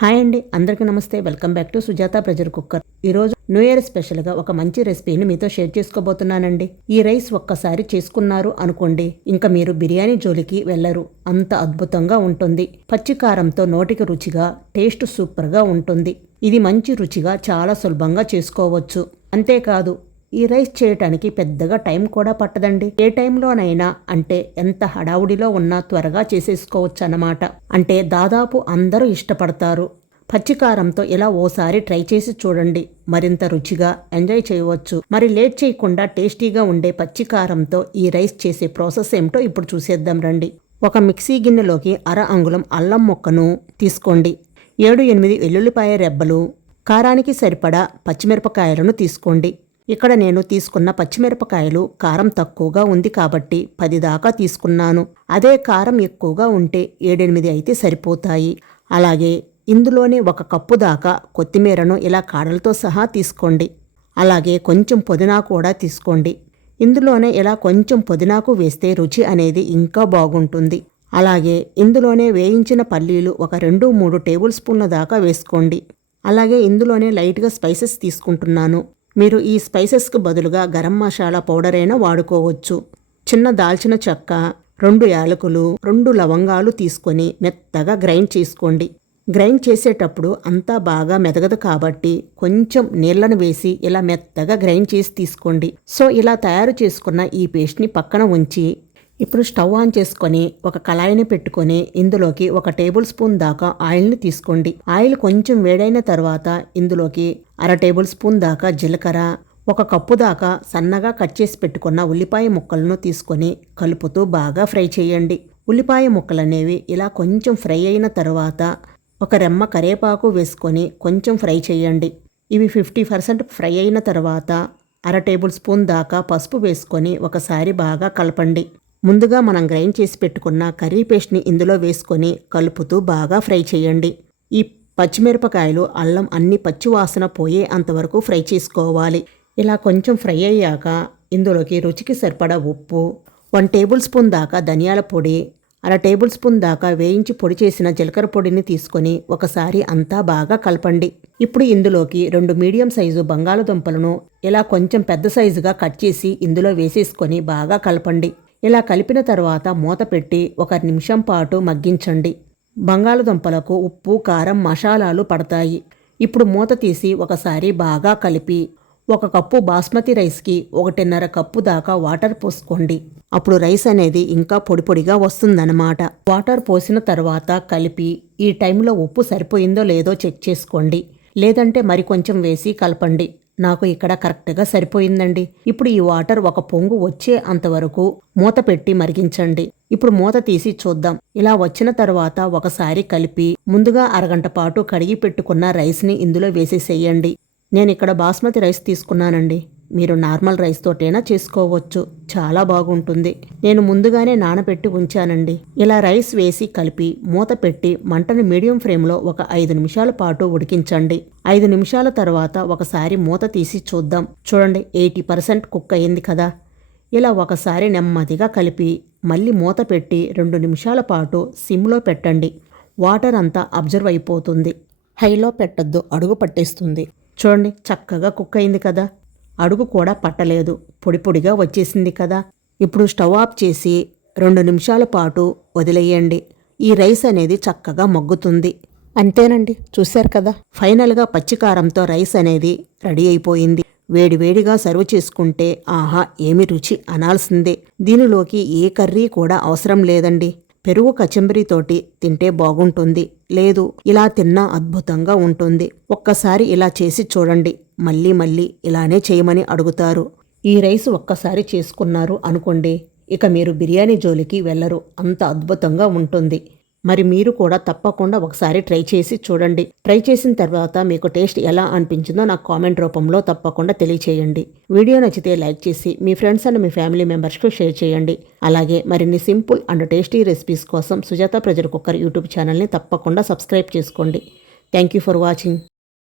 Hi అండి. అందరికీ నమస్తే. Welcome back to Sujatha pressure cooker. ఈరోజు న్యూ ఇయర్ స్పెషల్గా ఒక మంచి రెసిపీని మీతో షేర్ చేసుకోబోతున్నానండి. ఈ రైస్ ఒక్కసారి చేసుకున్నారు అనుకోండి ఇంకా మీరు బిర్యానీ జోలికి వెళ్ళరు. అంత అద్భుతంగా ఉంటుంది. పచ్చికారంతో నోటికి రుచిగా టేస్ట్ సూపర్గా ఉంటుంది. ఇది మంచి రుచిగా చాలా సులభంగా చేసుకోవచ్చు. అంతేకాదు ఈ రైస్ చేయటానికి పెద్దగా టైం కూడా పట్టదండి. ఏ టైంలోనైనా అంటే ఎంత హడావుడిలో ఉన్నా త్వరగా చేసేసుకోవచ్చు అన్నమాట. అంటే దాదాపు అందరూ ఇష్టపడతారు. పచ్చికారంతో ఇలా ఓసారి ట్రై చేసి చూడండి. మరింత రుచిగా ఎంజాయ్ చేయవచ్చు. మరి లేట్ చేయకుండా టేస్టీగా ఉండే పచ్చికారంతో ఈ రైస్ చేసే ప్రాసెస్ ఏమిటో ఇప్పుడు చూసేద్దాం రండి. ఒక మిక్సీ గిన్నెలోకి అర అంగుళం అల్లం ముక్కను తీసుకోండి. ఏడు ఎనిమిది వెల్లుల్లిపాయ రెబ్బలు కారానికి సరిపడా పచ్చిమిరపకాయలను తీసుకోండి. ఇక్కడ నేను తీసుకున్న పచ్చిమిరపకాయలు కారం తక్కువగా ఉంది కాబట్టి పది దాకా తీసుకున్నాను. అదే కారం ఎక్కువగా ఉంటే ఏడెనిమిది అయితే సరిపోతాయి. అలాగే ఇందులోనే ఒక కప్పు దాకా కొత్తిమీరను ఇలా కాడలతో సహా తీసుకోండి. అలాగే కొంచెం పుదీనా కూడా తీసుకోండి. ఇందులోనే ఇలా కొంచెం పుదీనాకు వేస్తే రుచి అనేది ఇంకా బాగుంటుంది. అలాగే ఇందులోనే వేయించిన పల్లీలు ఒక రెండు మూడు టేబుల్ స్పూన్ల దాకా వేసుకోండి. అలాగే ఇందులోనే లైట్గా స్పైసెస్ తీసుకుంటున్నాను. మీరు ఈ స్పైసెస్కు బదులుగా గరం మసాలా పౌడర్ అయినా వాడుకోవచ్చు. చిన్న దాల్చిన చెక్క రెండు యాలకులు రెండు లవంగాలు తీసుకొని మెత్తగా గ్రైండ్ చేసుకోండి. గ్రైండ్ చేసేటప్పుడు అంతా బాగా మెదగదు కాబట్టి కొంచెం నీళ్ళను వేసి ఇలా మెత్తగా గ్రైండ్ చేసి తీసుకోండి. సో ఇలా తయారు చేసుకున్న ఈ పేస్ట్ని పక్కన ఉంచి ఇప్పుడు స్టవ్ ఆన్ చేసుకొని ఒక కళాయిని పెట్టుకొని ఇందులోకి ఒక టేబుల్ స్పూన్ దాకా ఆయిల్ని తీసుకోండి. ఆయిల్ కొంచెం వేడైన తర్వాత ఇందులోకి అర టేబుల్ స్పూన్ దాకా జీలకర్ర ఒక కప్పు దాకా సన్నగా కట్ చేసి పెట్టుకున్న ఉల్లిపాయ ముక్కలను తీసుకొని కలుపుతూ బాగా ఫ్రై చేయండి. ఉల్లిపాయ ముక్కలు అనేవి ఇలా కొంచెం ఫ్రై అయిన తర్వాత ఒక రెమ్మ కరేపాకు వేసుకొని కొంచెం ఫ్రై చేయండి. ఇవి ఫిఫ్టీ పర్సెంట్ ఫ్రై అయిన తర్వాత అర టేబుల్ స్పూన్ దాకా పసుపు వేసుకొని ఒకసారి బాగా కలపండి. ముందుగా మనం గ్రైండ్ చేసి పెట్టుకున్న కర్రీ పేస్ట్ని ఇందులో వేసుకొని కలుపుతూ బాగా ఫ్రై చేయండి. ఈ పచ్చిమిరపకాయలు అల్లం అన్ని పచ్చి వాసన పోయే అంతవరకు ఫ్రై చేసుకోవాలి. ఇలా కొంచెం ఫ్రై అయ్యాక ఇందులోకి రుచికి సరిపడా ఉప్పు వన్ టేబుల్ స్పూన్ దాకా ధనియాల పొడి అర టేబుల్ స్పూన్ దాకా వేయించి పొడి చేసిన జీలకర్ర పొడిని తీసుకొని ఒకసారి అంతా బాగా కలపండి. ఇప్పుడు ఇందులోకి రెండు మీడియం సైజు బంగాళదుంపలను ఇలా కొంచెం పెద్ద సైజుగా కట్ చేసి ఇందులో వేసేసుకొని బాగా కలపండి. ఇలా కలిపిన తర్వాత మూత పెట్టి ఒక నిమిషం పాటు మగ్గించండి. బంగాళదుంపలకు ఉప్పు కారం మసాలాలు పడతాయి. ఇప్పుడు మూత తీసి ఒకసారి బాగా కలిపి ఒక కప్పు బాస్మతి రైస్కి ఒకటిన్నర కప్పు దాకా వాటర్ పోసుకోండి. అప్పుడు రైస్ అనేది ఇంకా పొడి పొడిగా వస్తుందన్నమాట. వాటర్ పోసిన తర్వాత కలిపి ఈ టైంలో ఉప్పు సరిపోయిందో లేదో చెక్ చేసుకోండి. లేదంటే మరి కొంచెం వేసి కలపండి. నాకు ఇక్కడ కరెక్ట్గా సరిపోయిందండి. ఇప్పుడు ఈ వాటర్ ఒక పొంగు వచ్చే అంతవరకు మూత పెట్టి మరిగించండి. ఇప్పుడు మూత తీసి చూద్దాం. ఇలా వచ్చిన తర్వాత ఒకసారి కలిపి ముందుగా అరగంట పాటు కడిగి పెట్టుకున్న రైస్ని ఇందులో వేసేసేయండి. నేను ఇక్కడ బాస్మతి రైస్ తీసుకున్నానండి. మీరు నార్మల్ రైస్ తోటైనా చేసుకోవచ్చు. చాలా బాగుంటుంది. నేను ముందుగానే నానబెట్టి ఉంచానండి. ఇలా రైస్ వేసి కలిపి మూత పెట్టి మంటను మీడియం ఫ్లేమ్లో ఒక ఐదు నిమిషాల పాటు ఉడికించండి. ఐదు నిమిషాల తర్వాత ఒకసారి మూత తీసి చూద్దాం. చూడండి ఎయిటీ పర్సెంట్ కుక్ అయింది కదా. ఇలా ఒకసారి నెమ్మదిగా కలిపి మళ్ళీ మూత పెట్టి రెండు నిమిషాల పాటు సిమ్లో పెట్టండి. వాటర్ అంతా అబ్జర్వ్ అయిపోతుంది. హైలో పెట్టద్దు అడుగు పట్టేస్తుంది. చూడండి చక్కగా కుక్ అయింది కదా. అడుగు కూడా పట్టలేదు. పొడి పొడిగా వచ్చేసింది కదా. ఇప్పుడు స్టవ్ ఆఫ్ చేసి రెండు నిమిషాల పాటు వదిలేయండి. ఈ రైస్ అనేది చక్కగా మగ్గుతుంది. అంతేనండి. చూశారు కదా. ఫైనల్గా పచ్చికారంతో రైస్ అనేది రెడీ అయిపోయింది. వేడివేడిగా సర్వ్ చేసుకుంటే ఆహా ఏమి రుచి అనాల్సిందే. దీనిలోకి ఏ కర్రీ కూడా అవసరం లేదండి. పెరుగు కచంబరితోటి తింటే బాగుంటుంది. లేదు ఇలా తిన్నా అద్భుతంగా ఉంటుంది. ఒక్కసారి ఇలా చేసి చూడండి. మళ్ళీ మళ్ళీ ఇలానే చేయమని అడుగుతారు. ఈ రైస్ ఒక్కసారి చేసుకున్నారు అనుకోండి ఇక మీరు బిర్యానీ జోలికి వెళ్ళరు. అంత అద్భుతంగా ఉంటుంది. మరి మీరు కూడా తప్పకుండా ఒకసారి ట్రై చేసి చూడండి. ట్రై చేసిన తర్వాత మీకు టేస్ట్ ఎలా అనిపించిందో నాకు కామెంట్ రూపంలో తప్పకుండా తెలియచేయండి. వీడియో నచ్చితే లైక్ చేసి మీ ఫ్రెండ్స్ అండ్ మీ ఫ్యామిలీ మెంబర్స్కు షేర్ చేయండి. అలాగే మరిన్ని సింపుల్ అండ్ టేస్టీ రెసిపీస్ కోసం సుజాత ప్రజల కుక్కర్ యూట్యూబ్ ఛానల్ని తప్పకుండా సబ్స్క్రైబ్ చేసుకోండి. Thank you for watching.